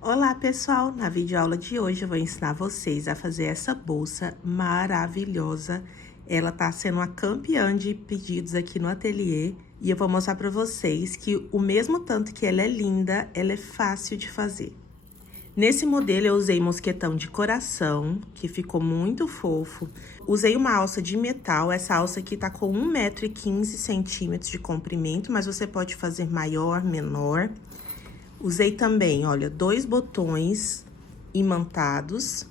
Olá pessoal, na videoaula de hoje eu vou ensinar vocês a fazer essa bolsa maravilhosa. Ela tá sendo uma campeã de pedidos aqui no ateliê e eu vou mostrar pra vocês que o mesmo tanto que ela é linda, ela é fácil de fazer. Nesse modelo eu usei mosquetão de coração, que ficou muito fofo. Usei uma alça de metal, essa alça aqui tá com 1,15 m de comprimento, mas você pode fazer maior, menor. Usei também, olha, 2 botões imantados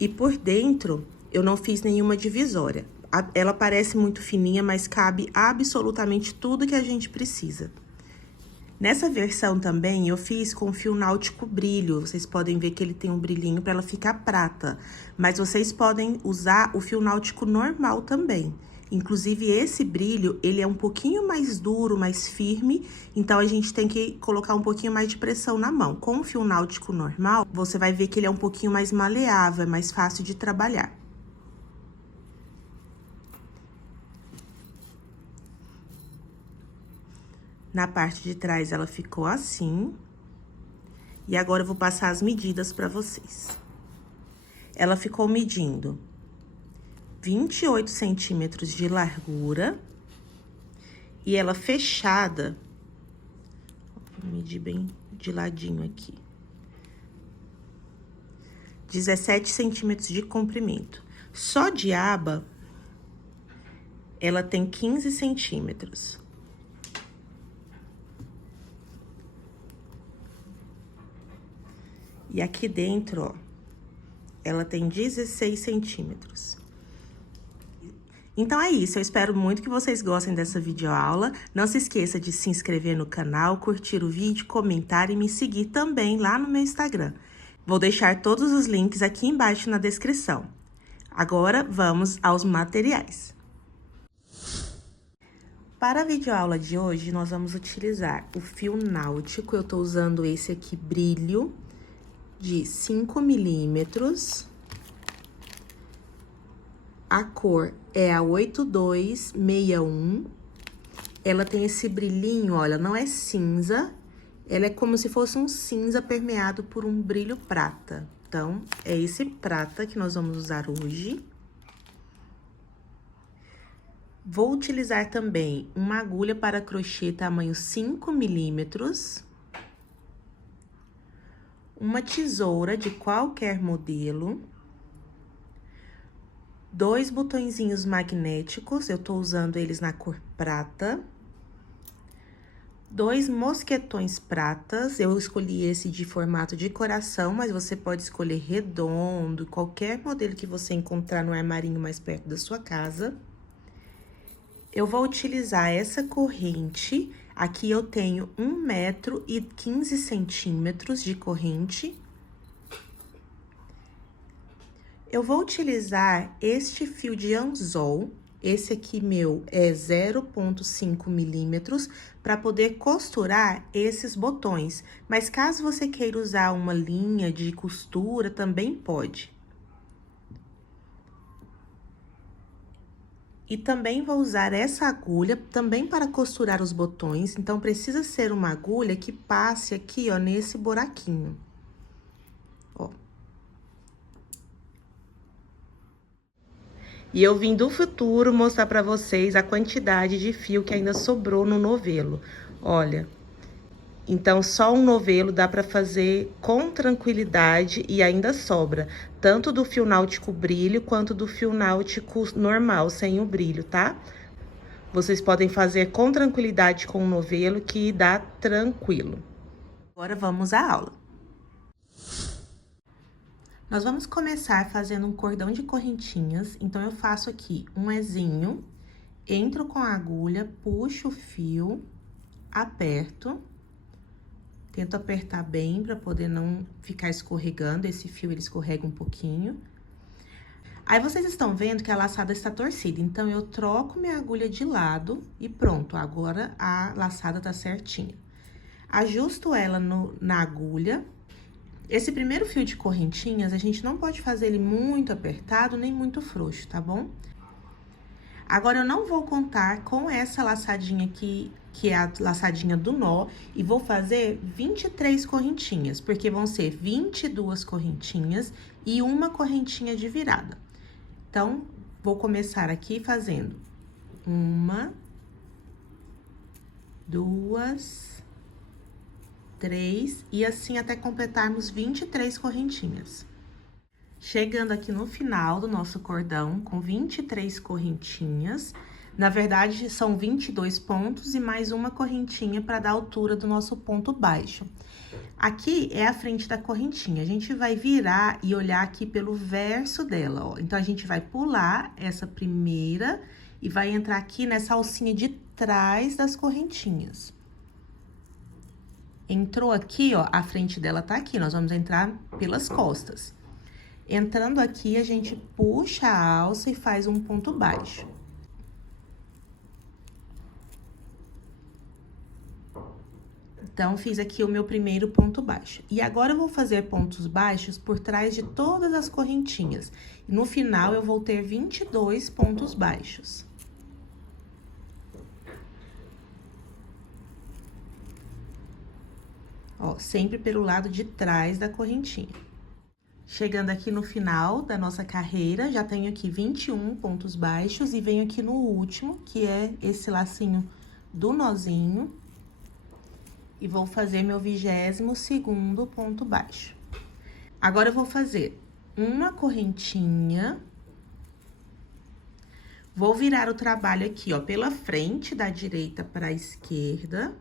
e por dentro eu não fiz nenhuma divisória. Ela parece muito fininha, mas cabe absolutamente tudo que a gente precisa. Nessa versão também eu fiz com fio náutico brilho, vocês podem ver que ele tem um brilhinho para ela ficar prata, mas vocês podem usar o fio náutico normal também. Inclusive, esse brilho, ele é um pouquinho mais duro, mais firme, então a gente tem que colocar um pouquinho mais de pressão na mão. Com o fio náutico normal, você vai ver que ele é um pouquinho mais maleável, é mais fácil de trabalhar. Na parte de trás, ela ficou assim. E agora eu vou passar as medidas para vocês. Ela ficou medindo 28 centímetros de largura. E ela fechada, vou medir bem de ladinho aqui. 17 centímetros de comprimento. Só de aba, ela tem 15 centímetros. E aqui dentro, ó, ela tem 16 centímetros. Então é isso, eu espero muito que vocês gostem dessa videoaula. Não se esqueça de se inscrever no canal, curtir o vídeo, comentar e me seguir também lá no meu Instagram. Vou deixar todos os links aqui embaixo na descrição. Agora, vamos aos materiais. Para a videoaula de hoje, nós vamos utilizar o fio náutico. Eu tô usando esse aqui, brilho, de 5 milímetros. A cor é a 8261. Ela tem esse brilhinho, olha, não é cinza. Ela é como se fosse um cinza permeado por um brilho prata. Então, é esse prata que nós vamos usar hoje. Vou utilizar também uma agulha para crochê tamanho 5 milímetros. Uma tesoura de qualquer modelo. 2 botõezinhos magnéticos, eu tô usando eles na cor prata. 2 mosquetões pratas, eu escolhi esse de formato de coração, mas você pode escolher redondo, qualquer modelo que você encontrar no armarinho mais perto da sua casa. Eu vou utilizar essa corrente, aqui eu tenho 1,15 m de corrente. Eu vou utilizar este fio de anzol, esse aqui meu é 0,5 milímetros, para poder costurar esses botões. Mas caso você queira usar uma linha de costura, também pode. E também vou usar essa agulha também para costurar os botões, então precisa ser uma agulha que passe aqui, ó, nesse buraquinho. Ó. E eu vim do futuro mostrar pra vocês a quantidade de fio que ainda sobrou no novelo. Olha, então só um novelo dá pra fazer com tranquilidade e ainda sobra. Tanto do fio náutico brilho, quanto do fio náutico normal, sem o brilho, tá? Vocês podem fazer com tranquilidade com o novelo, que dá tranquilo. Agora vamos à aula. Nós vamos começar fazendo um cordão de correntinhas, então eu faço aqui um ezinho, entro com a agulha, puxo o fio, aperto, tento apertar bem para poder não ficar escorregando, esse fio ele escorrega um pouquinho. Aí vocês estão vendo que a laçada está torcida, então eu troco minha agulha de lado e pronto, agora a laçada tá certinha. Ajusto ela na agulha. Esse primeiro fio de correntinhas, a gente não pode fazer ele muito apertado, nem muito frouxo, tá bom? Agora, eu não vou contar com essa laçadinha aqui, que é a laçadinha do nó, e vou fazer 23 correntinhas, porque vão ser 22 correntinhas e uma correntinha de virada. Então, vou começar aqui fazendo 1, 2, 3, e assim até completarmos 23 correntinhas. Chegando aqui no final do nosso cordão, com 23 correntinhas, na verdade, são 22 pontos e mais uma correntinha para dar a altura do nosso ponto baixo. Aqui é a frente da correntinha, a gente vai virar e olhar aqui pelo verso dela, ó. Então, a gente vai pular essa primeira e vai entrar aqui nessa alcinha de trás das correntinhas. Entrou aqui, ó, a frente dela tá aqui, nós vamos entrar pelas costas. Entrando aqui, a gente puxa a alça e faz um ponto baixo. Então, fiz aqui o meu primeiro ponto baixo. E agora, eu vou fazer pontos baixos por trás de todas as correntinhas. E no final, eu vou ter 22 pontos baixos. Ó, sempre pelo lado de trás da correntinha. Chegando aqui no final da nossa carreira, já tenho aqui 21 pontos baixos e venho aqui no último, que é esse lacinho do nozinho. E vou fazer meu 22º ponto baixo. Agora, eu vou fazer uma correntinha. Vou virar o trabalho aqui, ó, pela frente, da direita para a esquerda.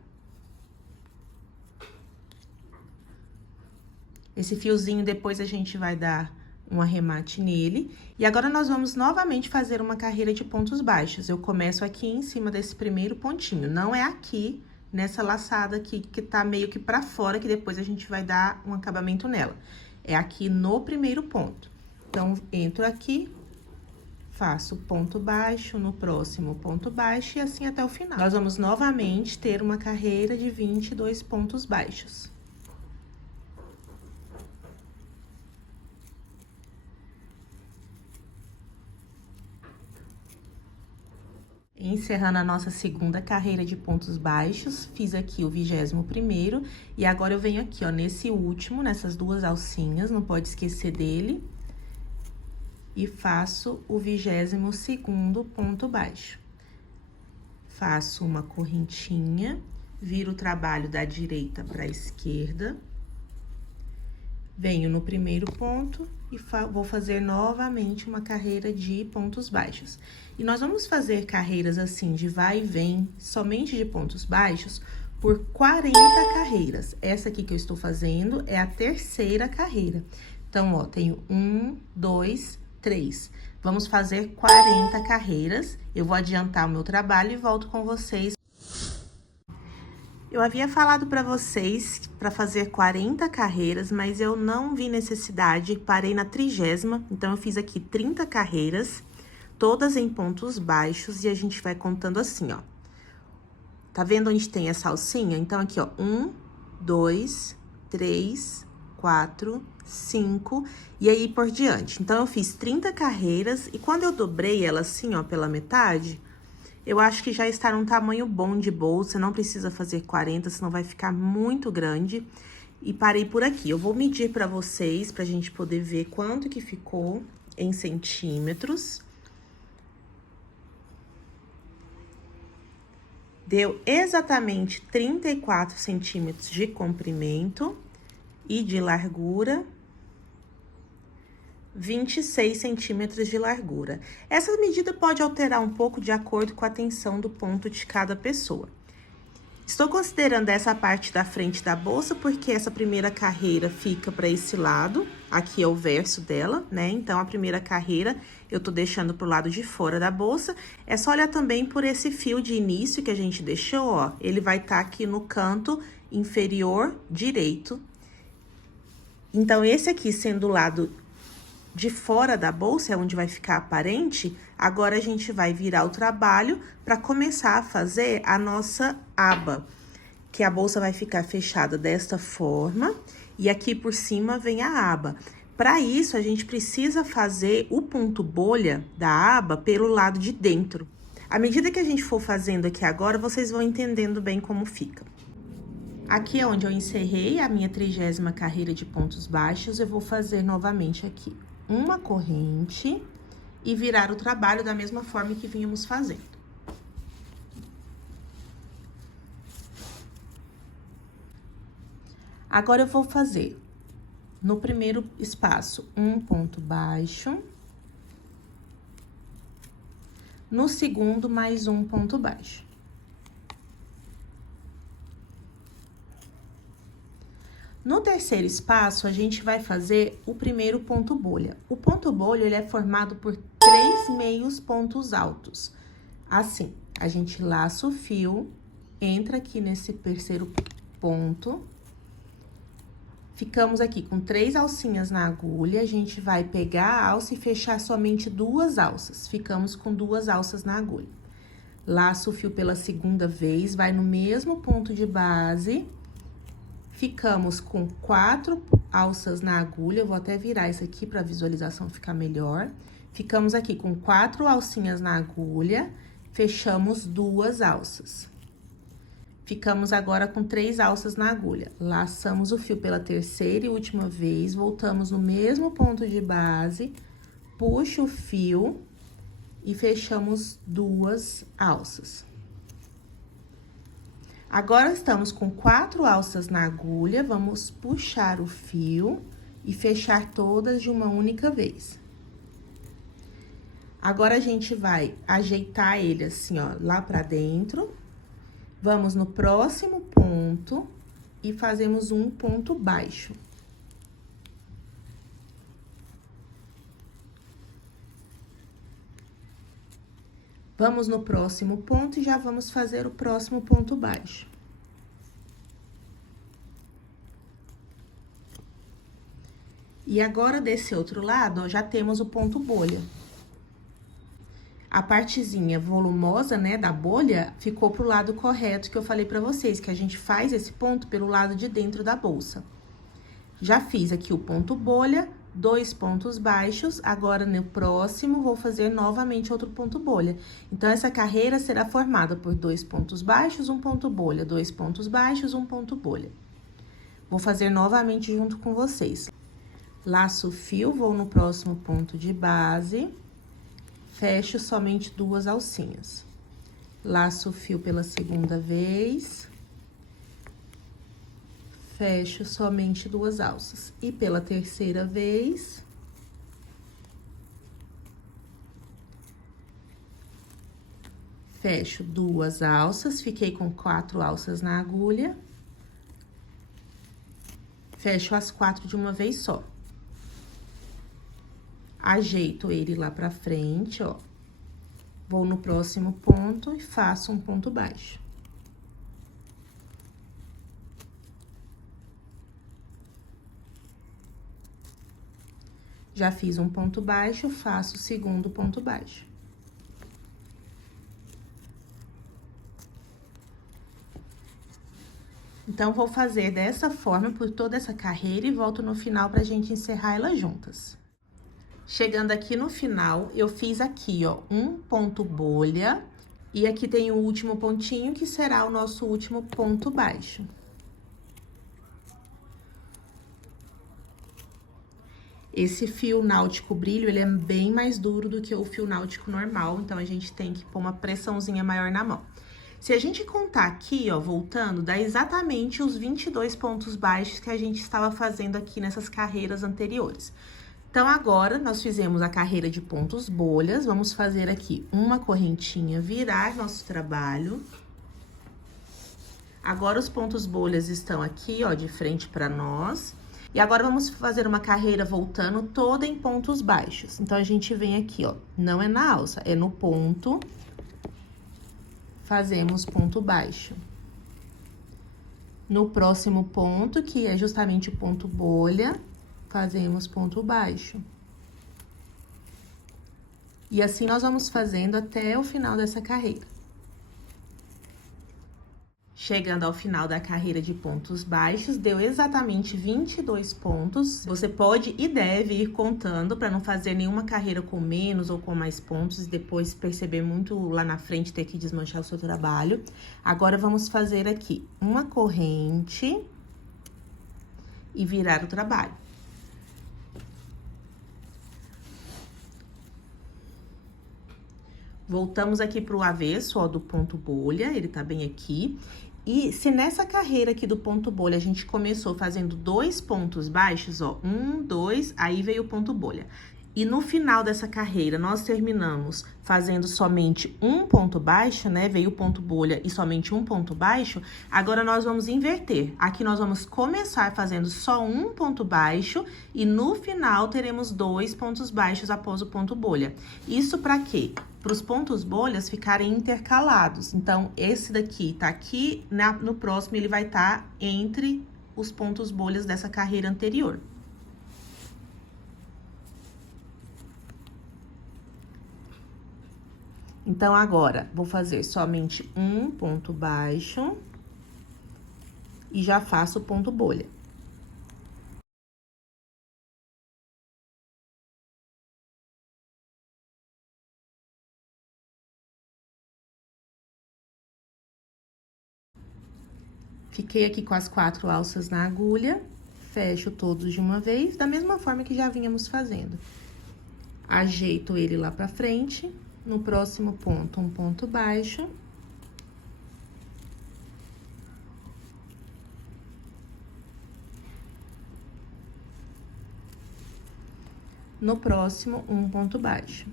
Esse fiozinho, depois a gente vai dar um arremate nele. E agora, nós vamos novamente fazer uma carreira de pontos baixos. Eu começo aqui em cima desse primeiro pontinho. Não é aqui, nessa laçada aqui, que tá meio que pra fora, que depois a gente vai dar um acabamento nela. É aqui no primeiro ponto. Então, entro aqui, faço ponto baixo, no próximo ponto baixo, e assim até o final. Nós vamos novamente ter uma carreira de 22 pontos baixos. Encerrando a nossa segunda carreira de pontos baixos, fiz aqui o 21º, e agora eu venho aqui, ó, nesse último, nessas duas alcinhas, não pode esquecer dele, e faço o 22º ponto baixo. Faço uma correntinha, viro o trabalho da direita para a esquerda, venho no primeiro ponto e vou fazer novamente uma carreira de pontos baixos. E nós vamos fazer carreiras assim, de vai e vem, somente de pontos baixos, por 40 carreiras. Essa aqui que eu estou fazendo é a terceira carreira. Então, ó, tenho 1, 2, 3. Vamos fazer 40 carreiras. Eu vou adiantar o meu trabalho e volto com vocês. Eu havia falado para vocês para fazer 40 carreiras, mas eu não vi necessidade, parei na 30ª, então eu fiz aqui 30 carreiras, todas em pontos baixos, e a gente vai contando assim, ó. Tá vendo onde tem essa alcinha? Então, aqui, ó, 1, 2, 3, 4, 5, e aí por diante. Então, eu fiz 30 carreiras, e quando eu dobrei ela assim, ó, pela metade, eu acho que já está num tamanho bom de bolsa, não precisa fazer 40, senão vai ficar muito grande. E parei por aqui. Eu vou medir para vocês, pra gente poder ver quanto que ficou em centímetros. Deu exatamente 34 centímetros de comprimento e de largura. 26 centímetros de largura. Essa medida pode alterar um pouco de acordo com a tensão do ponto de cada pessoa. Estou considerando essa parte da frente da bolsa porque essa primeira carreira fica para esse lado, aqui é o verso dela, né? Então, a primeira carreira eu tô deixando pro lado de fora da bolsa. É só olhar também por esse fio de início que a gente deixou, ó. Ele vai estar aqui no canto inferior direito. Então, esse aqui sendo o lado de fora da bolsa, é onde vai ficar aparente, agora a gente vai virar o trabalho para começar a fazer a nossa aba, que a bolsa vai ficar fechada desta forma, e aqui por cima vem a aba. Para isso, a gente precisa fazer o ponto bolha da aba pelo lado de dentro. À medida que a gente for fazendo aqui agora, vocês vão entendendo bem como fica. Aqui é onde eu encerrei a minha 30ª carreira de pontos baixos, eu vou fazer novamente aqui uma corrente e virar o trabalho da mesma forma que vínhamos fazendo. Agora, eu vou fazer, no primeiro espaço, um ponto baixo. No segundo, mais um ponto baixo. No terceiro espaço, a gente vai fazer o primeiro ponto bolha. O ponto bolha, ele é formado por 3 meios pontos altos. Assim, a gente laça o fio, entra aqui nesse terceiro ponto. Ficamos aqui com 3 alcinhas na agulha, a gente vai pegar a alça e fechar somente 2 alças. Ficamos com 2 alças na agulha. Laço o fio pela segunda vez, vai no mesmo ponto de base. Ficamos com 4 alças na agulha, eu vou até virar isso aqui para a visualização ficar melhor. Ficamos aqui com 4 alcinhas na agulha, fechamos 2 alças. Ficamos agora com 3 alças na agulha. Laçamos o fio pela terceira e última vez, voltamos no mesmo ponto de base, puxo o fio e fechamos 2 alças. Agora, estamos com 4 alças na agulha, vamos puxar o fio e fechar todas de uma única vez. Agora, a gente vai ajeitar ele assim, ó, lá pra dentro. Vamos no próximo ponto e fazemos um ponto baixo. Vamos no próximo ponto e já vamos fazer o próximo ponto baixo. E agora, desse outro lado, ó, já temos o ponto bolha. A partezinha volumosa, né, da bolha, ficou pro lado correto que eu falei pra vocês, que a gente faz esse ponto pelo lado de dentro da bolsa. Já fiz aqui o ponto bolha, 2 pontos baixos, agora no próximo vou fazer novamente outro ponto bolha. Então, essa carreira será formada por 2 pontos baixos, um ponto bolha, 2 pontos baixos, um ponto bolha. Vou fazer novamente junto com vocês. Laço o fio, vou no próximo ponto de base. Fecho somente 2 alcinhas. Laço o fio pela segunda vez. Fecho somente 2 alças. E pela terceira vez, fecho 2 alças, fiquei com 4 alças na agulha. Fecho as 4 de uma vez só. Ajeito ele lá pra frente, ó. Vou no próximo ponto e faço um ponto baixo. Já fiz um ponto baixo, faço o segundo ponto baixo. Então, vou fazer dessa forma por toda essa carreira e volto no final pra gente encerrar ela juntas. Chegando aqui no final, eu fiz aqui, ó, um ponto bolha, e aqui tem o último pontinho, que será o nosso último ponto baixo. Esse fio náutico brilho, ele é bem mais duro do que o fio náutico normal, então, a gente tem que pôr uma pressãozinha maior na mão. Se a gente contar aqui, ó, voltando, dá exatamente os 22 pontos baixos que a gente estava fazendo aqui nessas carreiras anteriores. Então, agora, nós fizemos a carreira de pontos bolhas, vamos fazer aqui uma correntinha, virar nosso trabalho. Agora, os pontos bolhas estão aqui, ó, de frente para nós. E agora, vamos fazer uma carreira voltando toda em pontos baixos. Então, a gente vem aqui, ó, não é na alça, é no ponto. Fazemos ponto baixo. No próximo ponto, que é justamente o ponto bolha, fazemos ponto baixo. E assim nós vamos fazendo até o final dessa carreira. Chegando ao final da carreira de pontos baixos, deu exatamente 22 pontos. Você pode e deve ir contando para não fazer nenhuma carreira com menos ou com mais pontos e depois perceber muito lá na frente ter que desmanchar o seu trabalho. Agora, vamos fazer aqui uma corrente e virar o trabalho. Voltamos aqui para o avesso, ó, do ponto bolha, ele tá bem aqui. E se nessa carreira aqui do ponto bolha a gente começou fazendo 2 pontos baixos, ó, 1, 2, aí veio o ponto bolha. E no final dessa carreira, nós terminamos fazendo somente um ponto baixo, né? Veio o ponto bolha e somente um ponto baixo. Agora, nós vamos inverter. Aqui, nós vamos começar fazendo só um ponto baixo e no final teremos 2 pontos baixos após o ponto bolha. Isso para quê? Para os pontos bolhas ficarem intercalados. Então, esse daqui tá aqui, no próximo ele vai estar entre os pontos bolhas dessa carreira anterior. Então, agora, vou fazer somente um ponto baixo e já faço o ponto bolha. Fiquei aqui com as 4 alças na agulha, fecho todos de uma vez, da mesma forma que já vínhamos fazendo. Ajeito ele lá pra frente. No próximo ponto, um ponto baixo. No próximo, um ponto baixo.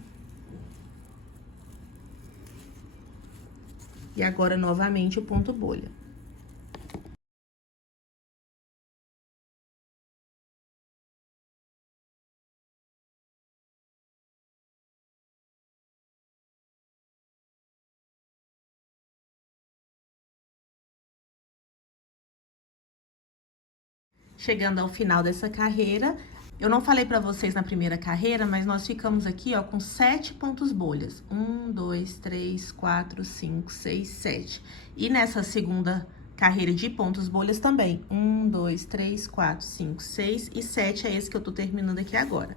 E agora, novamente, o ponto bolha. Chegando ao final dessa carreira, eu não falei pra vocês na primeira carreira, mas nós ficamos aqui, ó, com 7 pontos bolhas. 1, 2, 3, 4, 5, 6, 7. E nessa segunda carreira de pontos bolhas também. 1, 2, 3, 4, 5, 6 e 7 é esse que eu tô terminando aqui agora.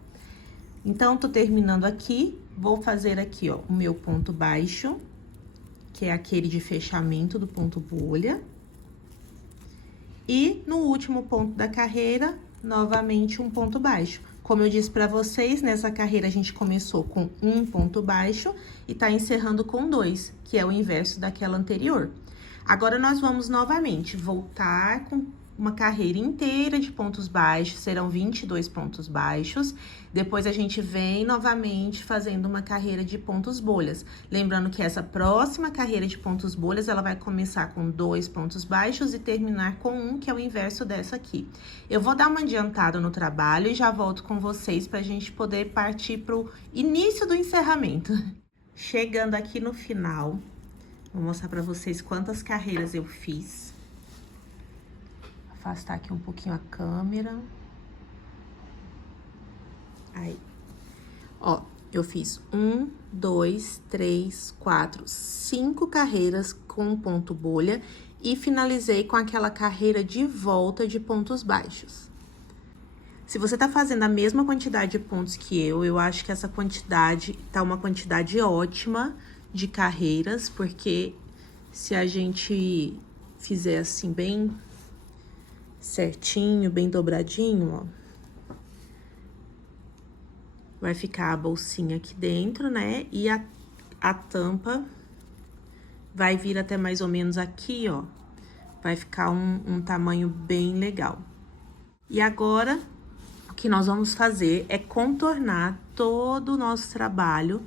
Então, tô terminando aqui, vou fazer aqui, ó, o meu ponto baixo, que é aquele de fechamento do ponto bolha. E no último ponto da carreira, novamente um ponto baixo. Como eu disse pra vocês, nessa carreira a gente começou com um ponto baixo e tá encerrando com 2, que é o inverso daquela anterior. Agora, nós vamos novamente voltar com uma carreira inteira de pontos baixos, serão 22 pontos baixos. Depois, a gente vem novamente fazendo uma carreira de pontos bolhas. Lembrando que essa próxima carreira de pontos bolhas, ela vai começar com 2 pontos baixos e terminar com 1, que é o inverso dessa aqui. Eu vou dar uma adiantada no trabalho e já volto com vocês pra gente poder partir pro início do encerramento. Chegando aqui no final, vou mostrar pra vocês quantas carreiras eu fiz. Afastar aqui um pouquinho a câmera. Aí. Ó, eu fiz 1, 2, 3, 4, 5 carreiras com ponto bolha e finalizei com aquela carreira de volta de pontos baixos. Se você tá fazendo a mesma quantidade de pontos que eu acho que essa quantidade tá uma quantidade ótima de carreiras, porque se a gente fizer assim bem certinho, bem dobradinho, ó, vai ficar a bolsinha aqui dentro, né? E a tampa vai vir até mais ou menos aqui, ó. Vai ficar um tamanho bem legal. E agora, o que nós vamos fazer é contornar todo o nosso trabalho,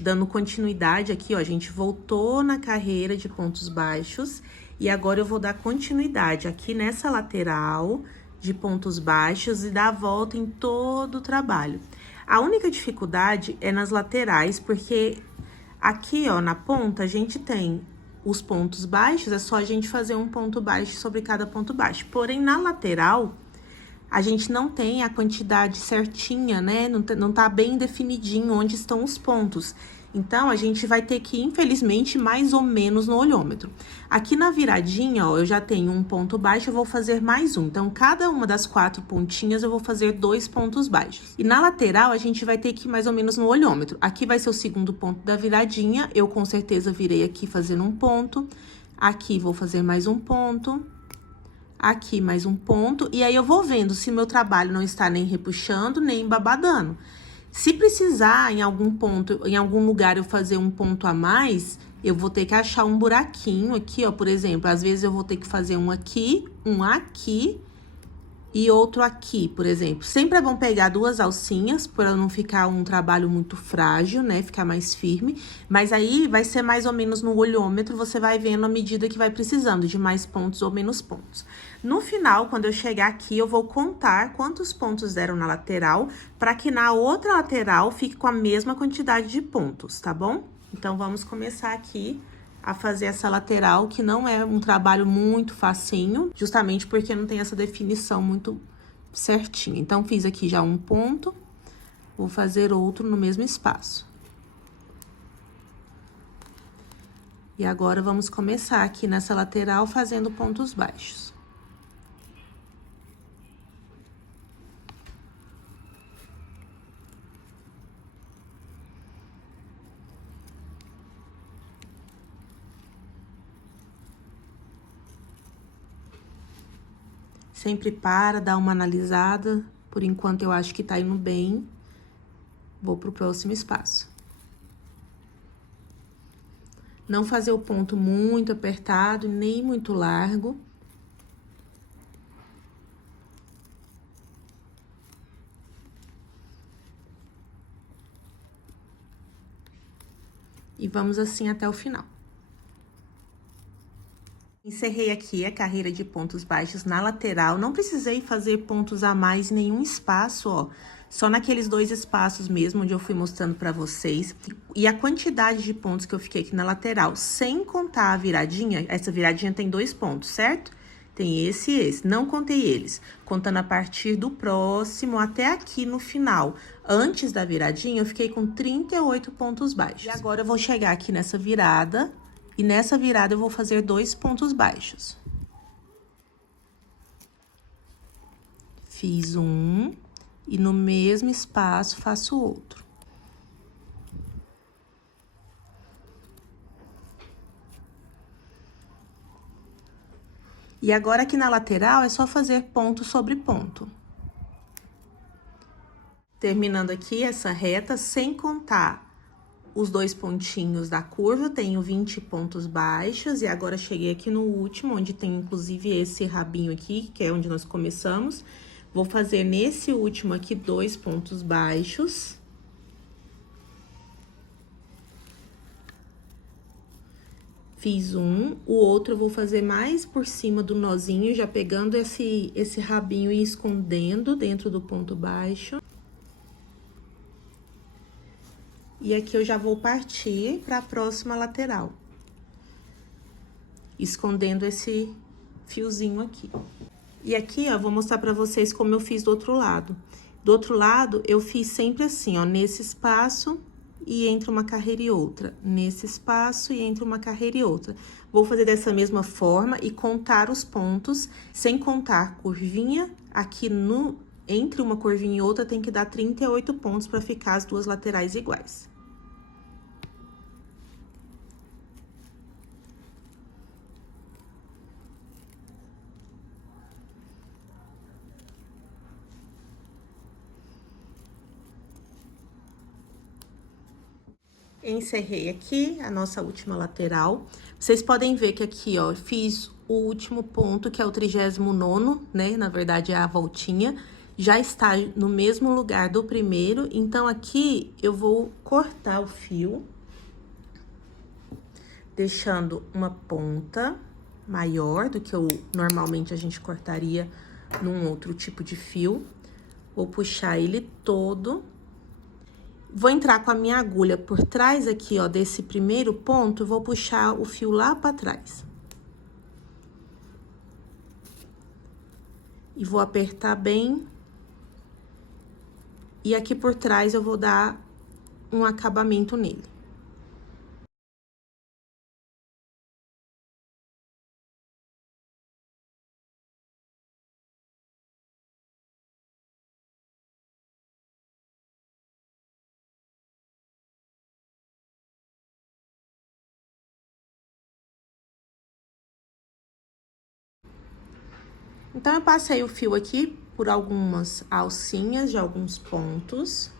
dando continuidade aqui, ó. A gente voltou na carreira de pontos baixos e agora eu vou dar continuidade aqui nessa lateral de pontos baixos e dar a volta em todo o trabalho. A única dificuldade é nas laterais, porque aqui, ó, na ponta, a gente tem os pontos baixos, é só a gente fazer um ponto baixo sobre cada ponto baixo. Porém, na lateral, a gente não tem a quantidade certinha, né? Não tá bem definidinho onde estão os pontos. Então, a gente vai ter que, infelizmente, mais ou menos no olhômetro. Aqui na viradinha, ó, eu já tenho um ponto baixo, eu vou fazer mais um. Então, cada uma das 4 pontinhas, eu vou fazer 2 pontos baixos. E na lateral, a gente vai ter que ir mais ou menos no olhômetro. Aqui vai ser o segundo ponto da viradinha, eu com certeza virei aqui fazendo um ponto. Aqui, vou fazer mais um ponto. Aqui, mais um ponto. E aí, eu vou vendo se meu trabalho não está nem repuxando, nem babadando. Se precisar, em algum ponto, em algum lugar, eu fazer um ponto a mais, eu vou ter que achar um buraquinho aqui, ó. Por exemplo, às vezes eu vou ter que fazer um aqui e outro aqui, por exemplo. Sempre é bom pegar 2 alcinhas, para não ficar um trabalho muito frágil, né? Ficar mais firme. Mas aí, vai ser mais ou menos no olhômetro, você vai vendo à medida que vai precisando, de mais pontos ou menos pontos. No final, quando eu chegar aqui, eu vou contar quantos pontos deram na lateral, para que na outra lateral fique com a mesma quantidade de pontos, tá bom? Então, vamos começar aqui a fazer essa lateral, que não é um trabalho muito facinho, justamente porque não tem essa definição muito certinha. Então, fiz aqui já um ponto, vou fazer outro no mesmo espaço. E agora, vamos começar aqui nessa lateral fazendo pontos baixos. Sempre para, dá uma analisada. Por enquanto, eu acho que tá indo bem. Vou pro próximo espaço. Não fazer o ponto muito apertado, nem muito largo. E vamos assim até o final. Encerrei aqui a carreira de pontos baixos na lateral, não precisei fazer pontos a mais em nenhum espaço, ó. Só naqueles 2 espaços mesmo, onde eu fui mostrando pra vocês. E a quantidade de pontos que eu fiquei aqui na lateral, sem contar a viradinha, essa viradinha tem 2 pontos, certo? Tem esse e esse, não contei eles. Contando a partir do próximo até aqui no final. Antes da viradinha, eu fiquei com 38 pontos baixos. E agora, eu vou chegar aqui nessa virada. E nessa virada, eu vou fazer 2 pontos baixos. Fiz um, e no mesmo espaço, faço outro. E agora, aqui na lateral, é só fazer ponto sobre ponto. Terminando aqui essa reta, sem contar os 2 pontinhos da curva, tenho 20 pontos baixos. E agora, cheguei aqui no último, onde tem, inclusive, esse rabinho aqui, que é onde nós começamos. Vou fazer nesse último aqui 2 pontos baixos. Fiz um, o outro eu vou fazer mais por cima do nozinho, já pegando esse rabinho e escondendo dentro do ponto baixo. E aqui eu já vou partir para a próxima lateral, escondendo esse fiozinho aqui. E aqui, ó, vou mostrar pra vocês como eu fiz do outro lado. Do outro lado, eu fiz sempre assim, ó, nesse espaço e entre uma carreira e outra. Nesse espaço e entre uma carreira e outra. Vou fazer dessa mesma forma e contar os pontos, sem contar curvinha. Aqui entre uma curvinha e outra tem que dar 38 pontos pra ficar as 2 laterais iguais. Encerrei aqui a nossa última lateral. Vocês podem ver que aqui, ó, fiz o último ponto, que é o 39º, né? Na verdade, é a voltinha. Já está no mesmo lugar do primeiro. Então, aqui, eu vou cortar o fio, deixando uma ponta maior do que normalmente a gente cortaria num outro tipo de fio. Vou puxar ele todo. Vou entrar com a minha agulha por trás aqui, ó, desse primeiro ponto, vou puxar o fio lá pra trás. E vou apertar bem. E aqui por trás eu vou dar um acabamento nele. Então, eu passei o fio aqui por algumas alcinhas de alguns pontos.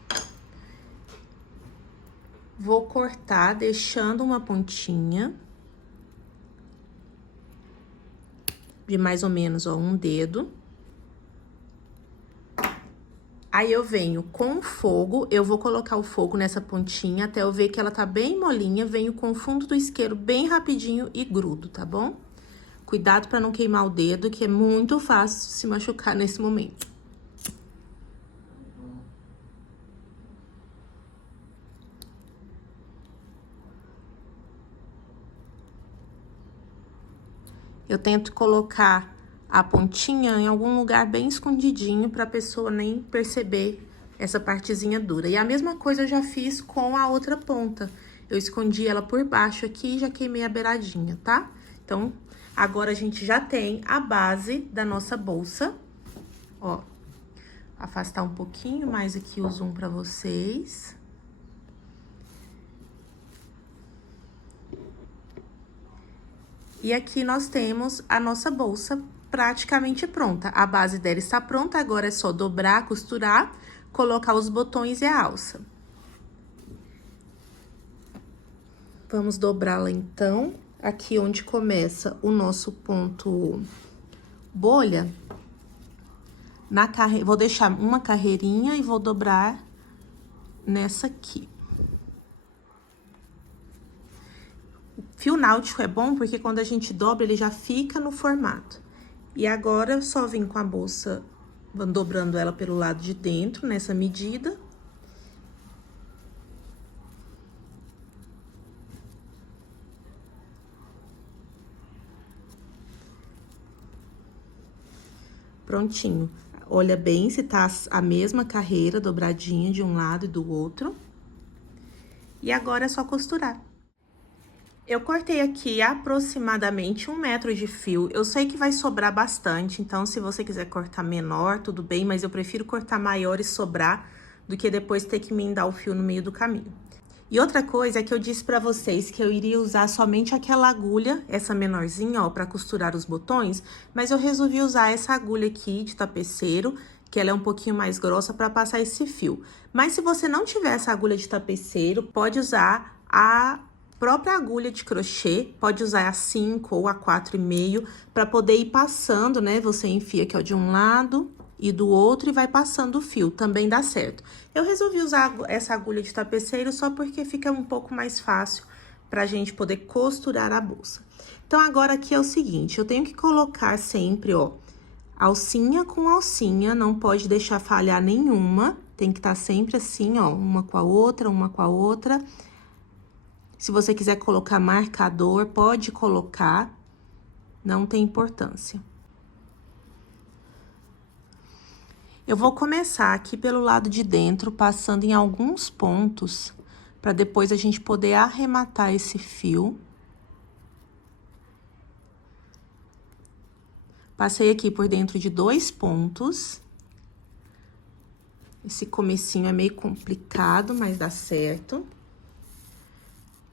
Vou cortar, deixando uma pontinha de mais ou menos, ó, um dedo. Aí, eu venho com o fogo, eu vou colocar o fogo nessa pontinha até eu ver que ela tá bem molinha, venho com o fundo do isqueiro bem rapidinho e grudo, tá bom? Cuidado pra não queimar o dedo, que é muito fácil se machucar nesse momento. Eu tento colocar a pontinha em algum lugar bem escondidinho pra pessoa nem perceber essa partezinha dura. E a mesma coisa eu já fiz com a outra ponta. Eu escondi ela por baixo aqui e já queimei a beiradinha, tá? Então, agora a gente já tem a base da nossa bolsa. Ó, afastar um pouquinho mais aqui o zoom pra vocês. E aqui nós temos a nossa bolsa praticamente pronta. A base dela está pronta, agora é só dobrar, costurar, colocar os botões e a alça. Vamos dobrá-la então, aqui onde começa o nosso ponto bolha. Vou deixar uma carreirinha e vou dobrar nessa aqui. Fio náutico é bom porque quando a gente dobra, ele já fica no formato. E agora, eu só vim com a bolsa, dobrando ela pelo lado de dentro, nessa medida. Prontinho. Olha bem se tá a mesma carreira dobradinha de um lado e do outro. E agora é só costurar. Eu cortei aqui aproximadamente 1 metro de fio. Eu sei que vai sobrar bastante, então se você quiser cortar menor, tudo bem, mas eu prefiro cortar maior e sobrar do que depois ter que emendar o fio no meio do caminho. E outra coisa é que eu disse pra vocês que eu iria usar somente aquela agulha, essa menorzinha, ó, pra costurar os botões, mas eu resolvi usar essa agulha aqui de tapeceiro, que ela é um pouquinho mais grossa pra passar esse fio. Mas se você não tiver essa agulha de tapeceiro, pode usar a própria agulha de crochê, pode usar a 5 ou a 4,5 para poder ir passando, né? Você enfia aqui, ó, de um lado e do outro e vai passando o fio, também dá certo. Eu resolvi usar essa agulha de tapeceiro só porque fica um pouco mais fácil pra gente poder costurar a bolsa. Então, agora aqui é o seguinte, eu tenho que colocar sempre, ó, alcinha com alcinha, não pode deixar falhar nenhuma, tem que estar sempre assim, ó, uma com a outra, uma com a outra. Se você quiser colocar marcador, pode colocar, não tem importância. Eu vou começar aqui pelo lado de dentro, passando em alguns pontos, para depois a gente poder arrematar esse fio. Passei aqui por dentro de 2 pontos. Esse comecinho é meio complicado, mas dá certo.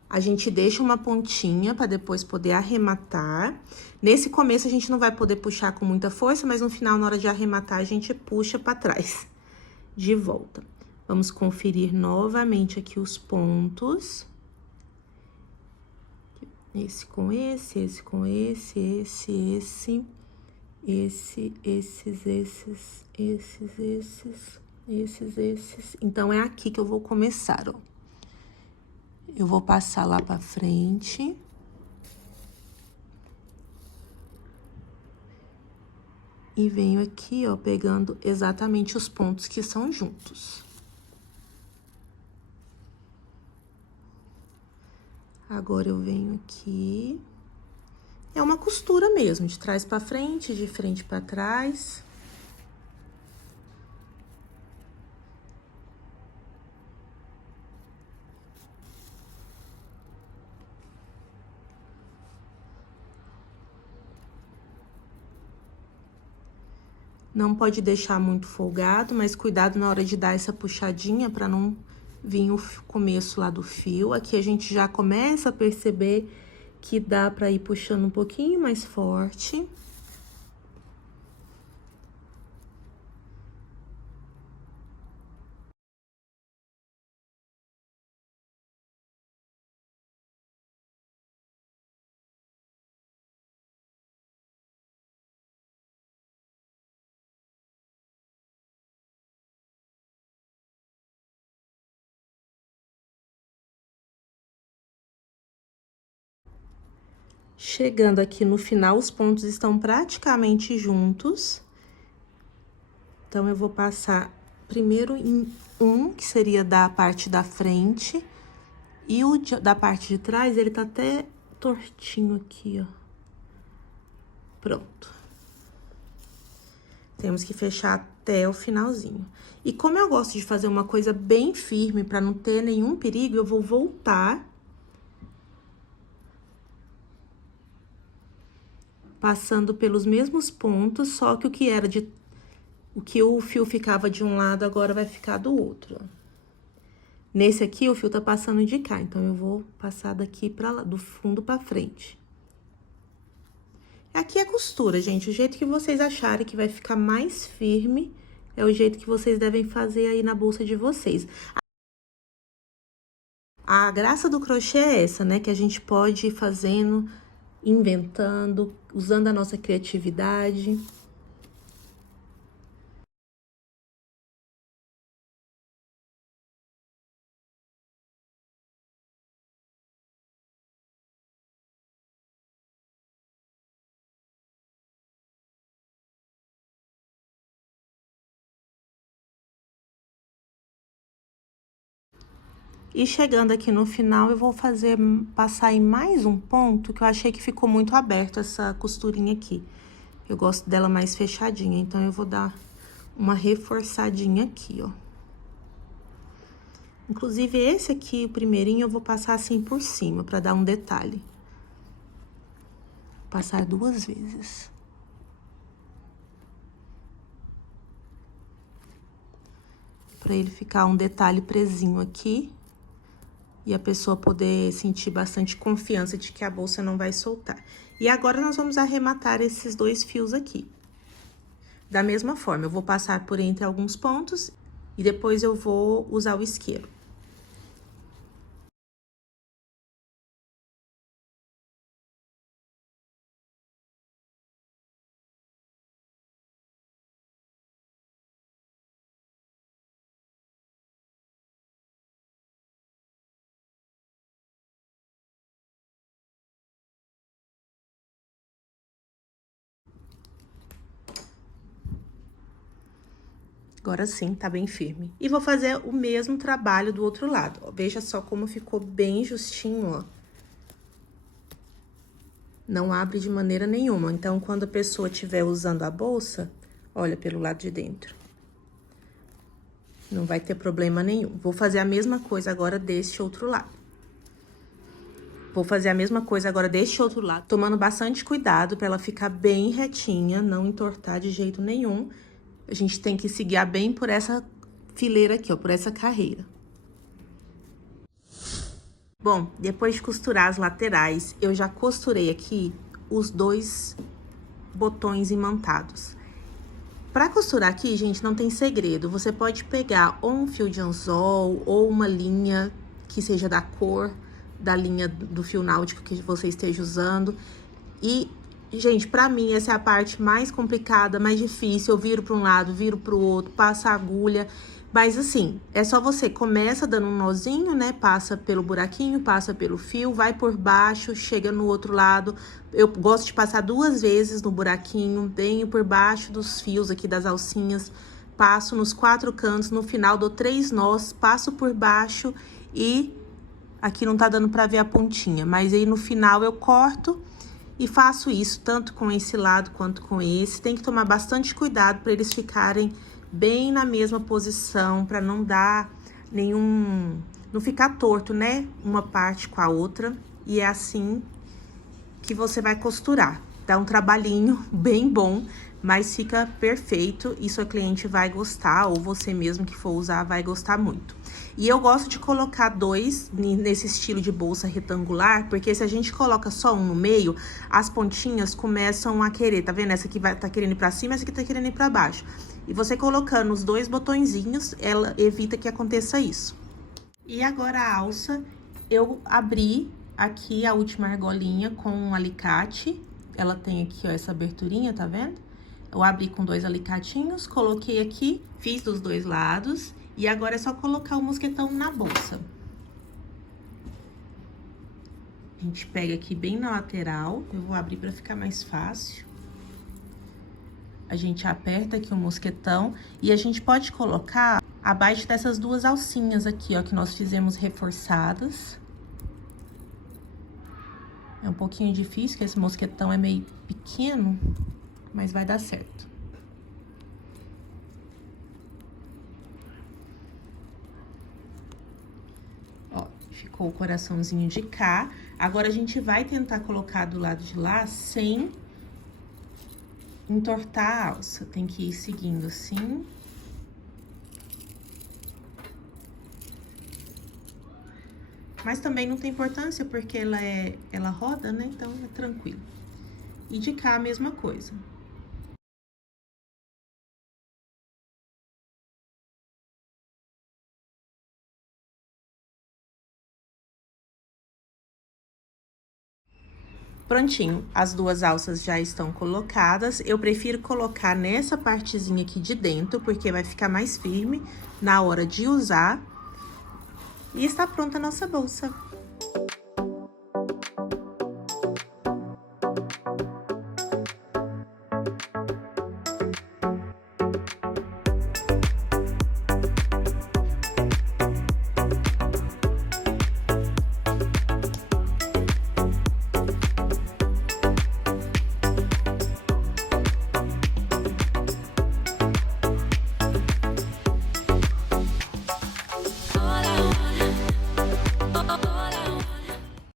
A gente deixa uma pontinha para depois poder arrematar. Nesse começo, a gente não vai poder puxar com muita força, mas no final, na hora de arrematar, a gente puxa para trás, de volta. Vamos conferir novamente aqui os pontos. Esse com esse, esse com esse, esses. Então, é aqui que eu vou começar, ó. Eu vou passar lá pra frente. E venho aqui, ó, pegando exatamente os pontos que são juntos. Agora, eu venho aqui. É uma costura mesmo, de trás pra frente, de frente pra trás. Não pode deixar muito folgado, mas cuidado na hora de dar essa puxadinha pra não vir o começo lá do fio. Aqui a gente já começa a perceber que dá pra ir puxando um pouquinho mais forte. Chegando aqui no final, os pontos estão praticamente juntos. Então, eu vou passar primeiro em um, que seria da parte da frente. E o da parte de trás, ele tá até tortinho aqui, ó. Pronto. Temos que fechar até o finalzinho. E como eu gosto de fazer uma coisa bem firme, pra não ter nenhum perigo, eu vou voltar. Passando pelos mesmos pontos, só que o que o fio ficava de um lado, agora vai ficar do outro, ó. Nesse aqui, o fio tá passando de cá, então eu vou passar daqui pra lá, do fundo pra frente. Aqui é costura, gente. O jeito que vocês acharem que vai ficar mais firme é o jeito que vocês devem fazer aí na bolsa de vocês. A graça do crochê é essa, né? Que a gente pode ir fazendo, inventando, usando a nossa criatividade. E chegando aqui no final, eu vou passar em mais um ponto, que eu achei que ficou muito aberto essa costurinha aqui. Eu gosto dela mais fechadinha, então eu vou dar uma reforçadinha aqui, ó. Inclusive, esse aqui, o primeirinho, eu vou passar assim por cima, pra dar um detalhe. Passar 2 vezes. Pra ele ficar um detalhe presinho aqui. E a pessoa poder sentir bastante confiança de que a bolsa não vai soltar. E agora, nós vamos arrematar esses 2 fios aqui. Da mesma forma, eu vou passar por entre alguns pontos e depois eu vou usar o isqueiro. Agora sim, tá bem firme. E vou fazer o mesmo trabalho do outro lado, ó. Veja só como ficou bem justinho, ó. Não abre de maneira nenhuma. Então, quando a pessoa estiver usando a bolsa, olha pelo lado de dentro. Não vai ter problema nenhum. Vou fazer a mesma coisa agora deste outro lado. Vou fazer a mesma coisa agora deste outro lado, tomando bastante cuidado pra ela ficar bem retinha, não entortar de jeito nenhum. A gente tem que se guiar bem por essa fileira aqui, ó, por essa carreira. Bom, depois de costurar as laterais, eu já costurei aqui os 2 botões imantados. Pra costurar aqui, gente, não tem segredo. Você pode pegar ou um fio de anzol ou uma linha que seja da cor da linha do fio náutico que você esteja usando. E, gente, pra mim, essa é a parte mais complicada, mais difícil. Eu viro pra um lado, viro pro outro, passo a agulha. Mas, assim, é só você começa dando um nozinho, né? Passa pelo buraquinho, passa pelo fio, vai por baixo, chega no outro lado. Eu gosto de passar 2 vezes no buraquinho, venho por baixo dos fios aqui das alcinhas, passo nos 4 cantos, no final dou 3 nós, passo por baixo e aqui não tá dando pra ver a pontinha, mas aí no final eu corto e faço isso tanto com esse lado quanto com esse. Tem que tomar bastante cuidado pra eles ficarem bem na mesma posição, pra não dar nenhum... não ficar torto, né? Uma parte com a outra. E é assim que você vai costurar. Dá um trabalhinho bem bom, mas fica perfeito e sua cliente vai gostar, ou você mesmo que for usar vai gostar muito. E eu gosto de colocar 2 nesse estilo de bolsa retangular, porque se a gente coloca só um no meio, as pontinhas começam a querer, tá vendo? Essa aqui tá querendo ir pra cima, essa aqui tá querendo ir pra baixo. E você colocando os 2 botõezinhos, ela evita que aconteça isso. E agora a alça, eu abri aqui a última argolinha com um alicate. Ela tem aqui, ó, essa aberturinha, tá vendo? Eu abri com 2 alicatinhos, coloquei aqui, fiz dos 2 lados. E agora é só colocar o mosquetão na bolsa. A gente pega aqui bem na lateral, eu vou abrir pra ficar mais fácil. A gente aperta aqui o mosquetão e a gente pode colocar abaixo dessas duas alcinhas aqui, ó, que nós fizemos reforçadas. É um pouquinho difícil, que esse mosquetão é meio pequeno, mas vai dar certo. Ó, ficou o coraçãozinho de cá. Agora, a gente vai tentar colocar do lado de lá sem entortar a alça. Tem que ir seguindo assim. Mas também não tem importância, porque ela roda, né? Então, é tranquilo. E de cá, a mesma coisa. Prontinho, as duas alças já estão colocadas. Eu prefiro colocar nessa partezinha aqui de dentro, porque vai ficar mais firme na hora de usar. E está pronta a nossa bolsa.